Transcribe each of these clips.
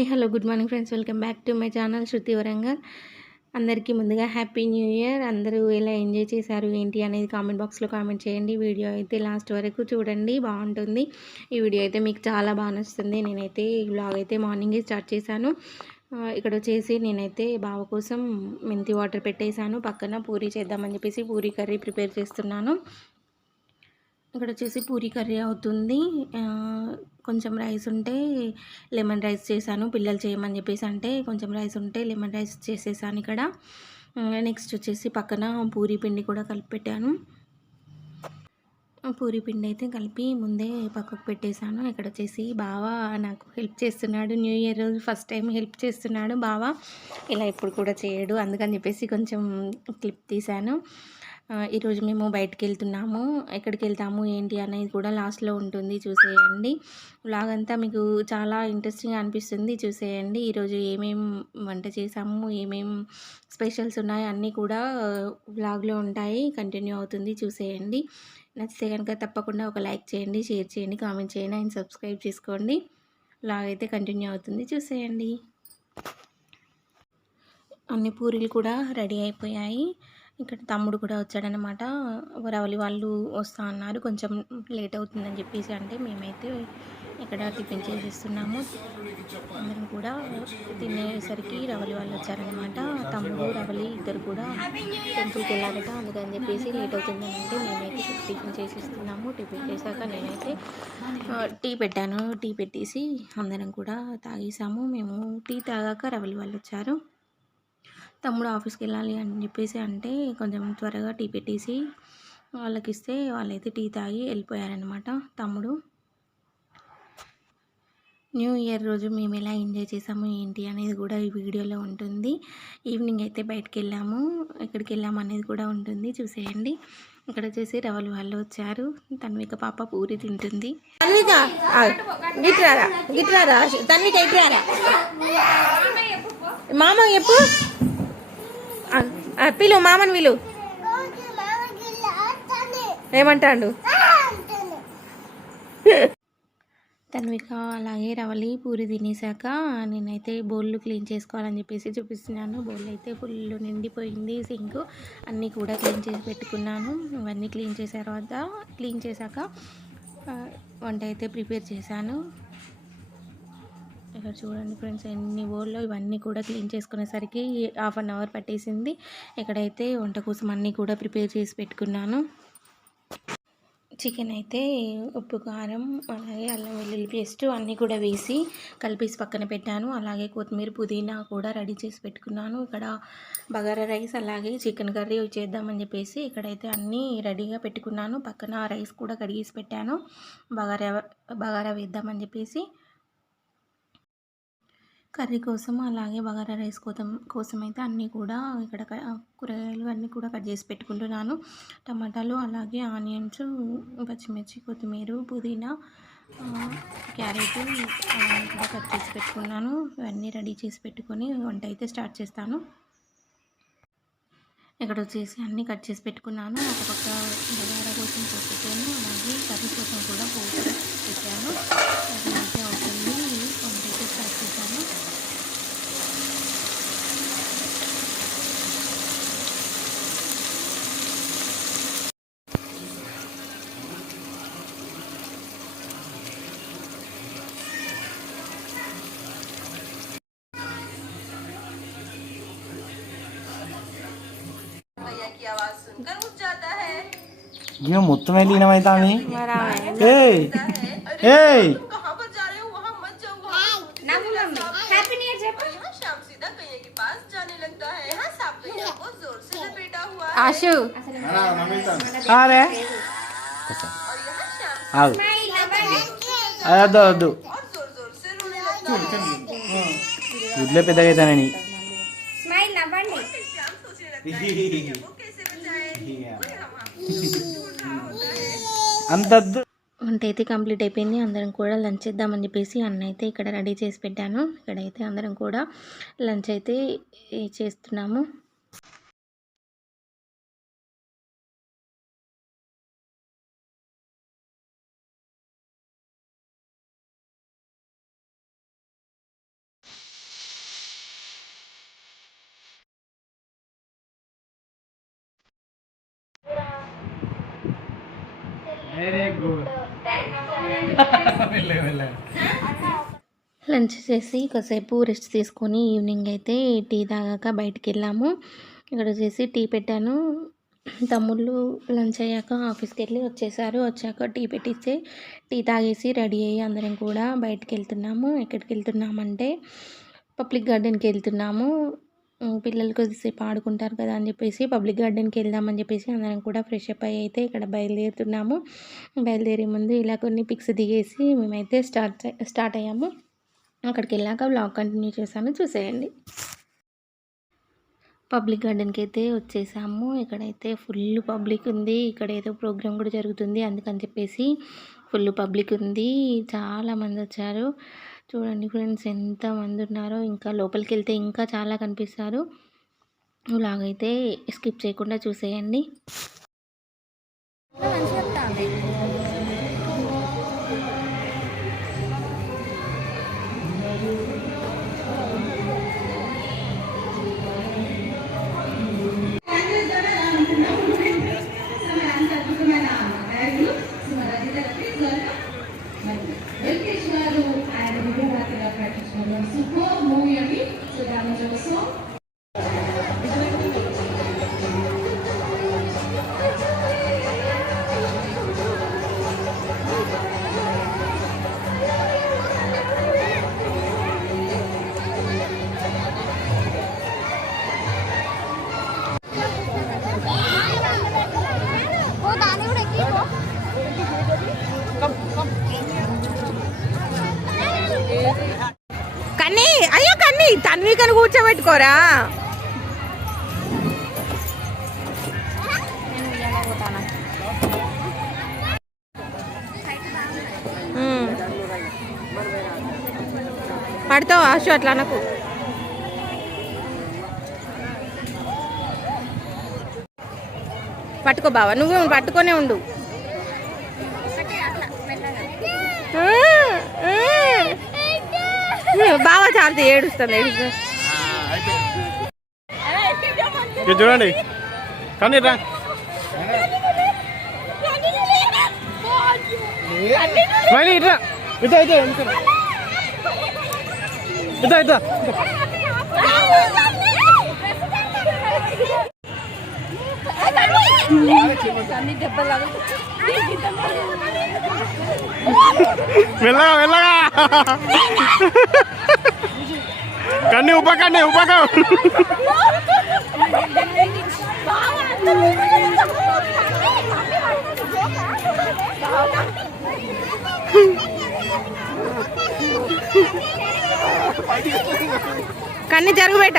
Hi hello good morning friends. Welcome back to my channel Shruti Warangal. అందరికీ ముందుగా happy new year. అందరూ ఎలా enjoy చేశారు ఏంటి అనేది కామెంట్ బాక్స్లో కామెంట్ చేయండి. వీడియో అయితే లాస్ట్ వరకు చూడండి బాగుంటుంది. ఈ వీడియో అయితే మీకు చాలా బాగా నచ్చుతుంది. నేనైతే ఈ బ్లాగ్ అయితే మార్నింగే స్టార్ట్ చేశాను. ఇక్కడ వచ్చేసి నేనైతే బావ కోసం మెంతి వాటర్ పెట్టేశాను. పక్కన పూరి చేద్దామని చెప్పేసి పూరి కర్రీ ప్రిపేర్ చేస్తున్నాను. ఇక్కడ వచ్చేసి పూరి కర్రీ అవుతుంది. కొంచెం రైస్ ఉంటే లెమన్ రైస్ చేశాను పిల్లలు చేయమని చెప్పేసి అంటే కొంచెం రైస్ ఉంటే లెమన్ రైస్ చేసేసాను ఇక్కడ. నెక్స్ట్ వచ్చేసి పక్కన పూరి పిండి కూడా కలిపి పెట్టాను. పూరి పిండి అయితే కలిపి ముందే పక్కకు పెట్టేశాను. ఇక్కడ వచ్చేసి బావ నాకు హెల్ప్ చేస్తున్నాడు. న్యూ ఇయర్ రోజు ఫస్ట్ టైం హెల్ప్ చేస్తున్నాడు బావ. ఇలా ఎప్పుడు కూడా చేయడు అందుకని చెప్పేసి కొంచెం క్లిప్ తీశాను. ఈరోజు మేము బయటకు వెళ్తున్నాము ఎక్కడికి వెళ్తాము ఏంటి అనేది కూడా లాస్ట్లో ఉంటుంది. చూసేయండి. వ్లాగ్ అంతా మీకు చాలా ఇంట్రెస్టింగ్ అనిపిస్తుంది. చూసేయండి. ఈరోజు ఏమేం వంట చేసాము ఏమేం స్పెషల్స్ ఉన్నాయి అన్నీ కూడా వ్లాగ్లో ఉంటాయి. కంటిన్యూ అవుతుంది. చూసేయండి. నచ్చితే కనుక తప్పకుండా ఒక లైక్ చేయండి షేర్ చేయండి కామెంట్ చేయండి అండ్ సబ్స్క్రైబ్ చేసుకోండి. వ్లాగ్ అయితే కంటిన్యూ అవుతుంది. చూసేయండి. అన్ని పూరీలు కూడా రెడీ అయిపోయాయి. ఇక్కడ తమ్ముడు కూడా వచ్చాడనమాట రవలి వాళ్ళు వస్తా అన్నారు. కొంచెం లేట్ అవుతుందని చెప్పేసి అంటే మేమైతే ఇక్కడ టిఫిన్ చేసేస్తున్నాము. అందరం కూడా తినేసరికి రవలి వాళ్ళు వచ్చారనమాట తమ్ముడు రవలి ఇద్దరు కూడా టెంపుల్కి వెళ్ళారట. అందుకని చెప్పేసి లేట్ అవుతుందని అంటే మేమైతే టిఫిన్ చేసేస్తున్నాము. టిఫిన్ చేశాక నేనైతే టీ పెట్టాను. టీ పెట్టేసి అందరం కూడా తాగేసాము. మేము టీ తాగాక రవలి వాళ్ళు వచ్చారు. తమ్ముడు ఆఫీస్కి వెళ్ళాలి అని చెప్పేసి అంటే కొంచెం త్వరగా టీ పెట్టేసి వాళ్ళకి ఇస్తే వాళ్ళైతే టీ తాగి వెళ్ళిపోయారనమాట తమ్ముడు. న్యూ ఇయర్ రోజు మేము ఎలా ఎంజాయ్ చేసాము ఏంటి అనేది కూడా ఈ వీడియోలో ఉంటుంది. ఈవినింగ్ అయితే బయటకు వెళ్ళాము ఎక్కడికి వెళ్ళాము అనేది కూడా ఉంటుంది. చూసేయండి. ఇక్కడ వచ్చేసి రవల్ వాళ్ళు వచ్చారు. తన్విక పాప పూరి తింటుంది. తన్విక ఆ, గిట్రారా గిట్రారా తన్విక ఇట్రారా మామ ఆ, పిలు మామని పిలు. ఏమంటాడు? తన్విక అలాగే రవలి పూరి తినేసాక నేనైతే బౌళ్ళు క్లీన్ చేసుకోవాలని చెప్పేసి చూపిస్తున్నాను. బౌల్ అయితే ఫుల్ నిండిపోయింది సింక్ అన్నీ కూడా క్లీన్ చేసి పెట్టుకున్నాను. ఇవన్నీ క్లీన్ చేసిన తర్వాత క్లీన్ చేశాక వంట అయితే ప్రిపేర్ చేశాను. ఇక్కడ చూడండి ఫ్రెండ్స్ ఎన్ని బౌల్లో ఇవన్నీ కూడా క్లీన్ చేసుకునేసరికి హాఫ్ అన్ అవర్ పట్టేసింది. ఇక్కడైతే వంట కోసం అన్నీ కూడా ప్రిపేర్ చేసి పెట్టుకున్నాను. చికెన్ అయితే ఉప్పు కారం అలాగే అల్లం వెల్లుల్లి పేస్ట్ అన్నీ కూడా వేసి కలిపేసి పక్కన పెట్టాను. అలాగే కొత్తిమీర పుదీనా కూడా రెడీ చేసి పెట్టుకున్నాను. ఇక్కడ బగారా రైస్ అలాగే చికెన్ కర్రీ చేద్దామని చెప్పేసి ఇక్కడైతే అన్నీ రెడీగా పెట్టుకున్నాను. పక్కన రైస్ కూడా కడిగేసి పెట్టాను. బగారా బగారా వేద్దామని చెప్పేసి కర్రీ కోసం అలాగే బగారా రైస్ కోసం కోసం అయితే అన్నీ కూడా ఇక్కడ కూరగాయలు అన్నీ కూడా కట్ చేసి పెట్టుకుంటున్నాను. టమాటాలు అలాగే ఆనియన్స్ పచ్చిమిర్చి కొత్తిమీర పుదీనా క్యారెట్ కూడా కట్ చేసి పెట్టుకున్నాను. ఇవన్నీ రెడీ చేసి పెట్టుకొని వంట అయితే స్టార్ట్ చేస్తాను. ఇక్కడ వచ్చేసి అన్నీ కట్ చేసి పెట్టుకున్నాను. ఒక పక్క బగారా కోసం పోసుకొని అలాగే కర్రీ కోసం కూడా ఈమె మొత్తం వెళ్ళి ఈయనమైతాంది ఏయ్ ఏయ్ ఆశు అరే ఆగు అది వద్దు వద్దు గుడ్లే పెద్దగా అవుతానని అంత అంతద్దు. వంట అయితే కంప్లీట్ అయిపోయింది. అందరం కూడా లంచ్ చేద్దామని చెప్పేసి అన్న అయితే ఇక్కడ రెడీ చేసి పెట్టాను. ఇక్కడైతే అందరం కూడా లంచ్ అయితే చేస్తున్నాము. వెరీ గుడ్ లంచ్ చేసి కాసేపు రెస్ట్ తీసుకొని ఈవినింగ్ అయితే టీ తాగాక బయటికి వెళ్ళాము. ఇక్కడ వచ్చేసి టీ పెట్టాను. తమ్ముళ్ళు లంచ్ అయ్యాక ఆఫీస్కి వెళ్ళి వచ్చేసారు. వచ్చాక టీ పెట్టిస్తే టీ తాగేసి రెడీ అయ్యి అందరం కూడా బయటికి వెళ్తున్నాము. ఎక్కడికి వెళ్తున్నామంటే పబ్లిక్ గార్డెన్కి వెళ్తున్నాము. పిల్లలు కొద్దిసేపు ఆడుకుంటారు కదా అని చెప్పేసి పబ్లిక్ గార్డెన్కి వెళ్దామని చెప్పేసి అందరం కూడా ఫ్రెష్ అప్ అయ్యి అయితే ఇక్కడ బయలుదేరుతున్నాము. బయలుదేరే ముందు ఇలా కొన్ని పిక్స్ దిగేసి మేమైతే స్టార్ట్ స్టార్ట్ అయ్యాము. అక్కడికి వెళ్ళాక బ్లాగ్ కంటిన్యూ చేశాను చూసేయండి. పబ్లిక్ గార్డెన్కి అయితే వచ్చేసాము. ఇక్కడైతే ఫుల్ పబ్లిక్ ఉంది. ఇక్కడ ఏదో ప్రోగ్రామ్ కూడా జరుగుతుంది. అందుకని చెప్పేసి ఫుల్ పబ్లిక్ ఉంది. చాలా మంది వచ్చారు. చూడండి ఫ్రెండ్స్ ఎంత మంది ఉన్నారో ఇంకా లోపలికి వెళ్తే ఇంకా చాలా కనిపిస్తారు. ఇలాగైతే స్కిప్ చేయకుండా చూసేయండి. కూర్చోబెట్టుకోరా పడతావు ఆశు అట్లా నాకు పట్టుకో బావా నువ్వు పట్టుకొనే ఉండు. బావా చాలా ఏడుస్తుంది ఏడుస్తుంది. ఇది చూడండి. కానీ రా. స్మైలీ ఇట్లా ఇట్లా ఇట్లా ఇట్లా ఇట్లా వెళ్ళగా మెల్లగా. కన్నీ ఉప కన్నీ ఉపక కన్నీ జరుగు బేట.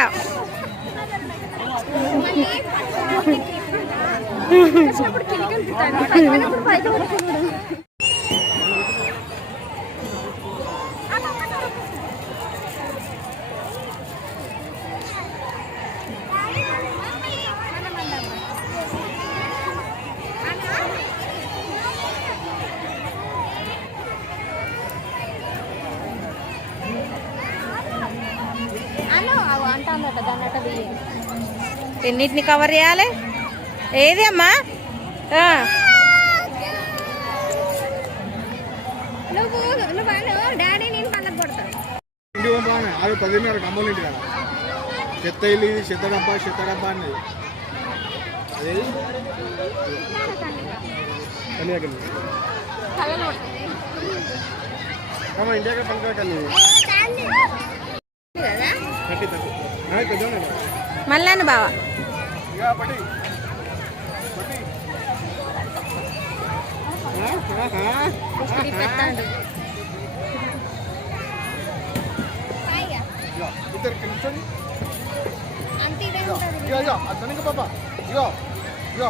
ఎన్నిటిని కవర్ చేయాలి? ఏది అమ్మా? అది పదిన్నర కమ్మలు ఇంటి కదా చెత్త ఇల్లు ఇది చెత్త డబ్బా చెత్త డబ్బా ఇండియాకి థర్టీ థర్టీ పెద్ద మళ్ళాను బావా. ఇక పట్టి పట్టి ఇద్దరు కలిసి ఇగో ఇగో అతనికి పాప. ఇగో ఇగో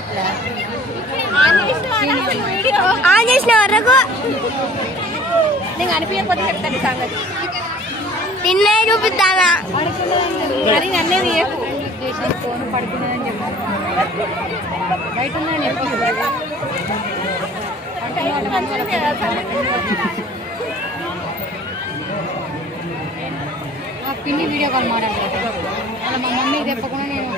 ఆన్ చేసిన వరకు నేను అనిపించకపోతే చెప్తాను సంగతి తిన్నే చూపిస్తానా? మరి నన్నే తీయకు. ఫోన్ పడుకున్నదని చెప్పాను బయట ఉందని పిన్ని వీడియో కాల్ మాట్లాడతాను అలా మా మమ్మీ చెప్పకుండా నేను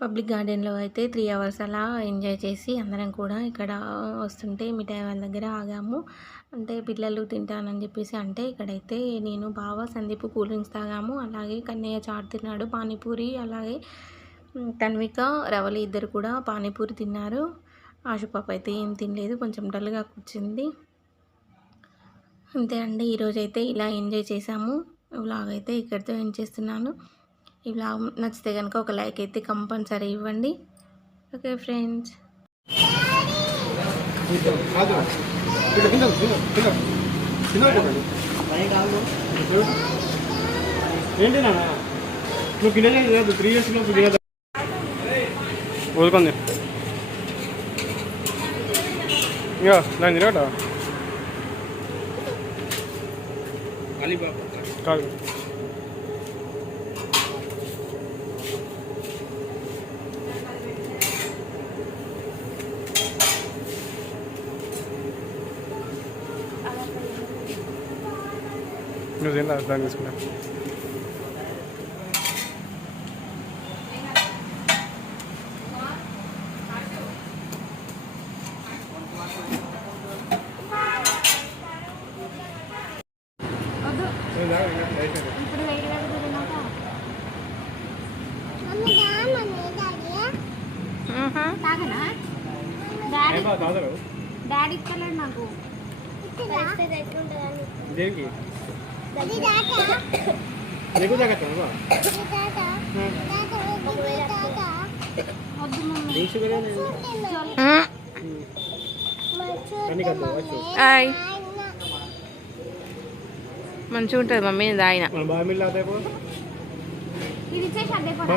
పబ్లిక్ గార్డెన్లో అయితే త్రీ అవర్స్ అలా ఎంజాయ్ చేసి అందరం కూడా ఇక్కడ వస్తుంటే మిఠాయి వాళ్ళ దగ్గర ఆగాము. అంటే పిల్లలు తింటానని చెప్పేసి అంటే ఇక్కడైతే నేను బావ సందీప్ కూల్ డ్రింక్స్ తాగాము. అలాగే కన్నయ్య చాట్ తిన్నాడు పానీపూరి అలాగే తన్విక రవలి ఇద్దరు కూడా పానీపూరి తిన్నారు. ఆశుపాప అయితే ఏం తినలేదు కొంచెం డల్గా కూర్చుంది. అంతే అండి ఈరోజైతే ఇలా ఎంజాయ్ చేసాము వ్లాగ్ అయితే ఇక్కడితో ఎండ్ చేస్తున్నాను. ఈ బ్లాగ్ నచ్చితే కనుక ఒక లైక్ అయితే కంపల్సరీ ఇవ్వండి. Okay friends. కాదు ఏంటి నాన్న నువ్వు త్రీ ఇయర్స్ వదులుకుంది ఇక దాని తిరగట. కాదు. నువ్వు తిన్నా దాన్ని తీసుకున్నా డాడీ. ఇస్తలేడు నాకు. దేనికి? నీకు తాగచ్చా వద్దు మమ్మీ డ్రింక్స్ కూడా అన్ని కదా వచ్చు హాయ్ మంచిగా ఉంటుంది మమ్మీ నేను తాగిన మన బాగా మిల్లు అవుతాయి ఇది ఇచ్చేసి అదే బాగా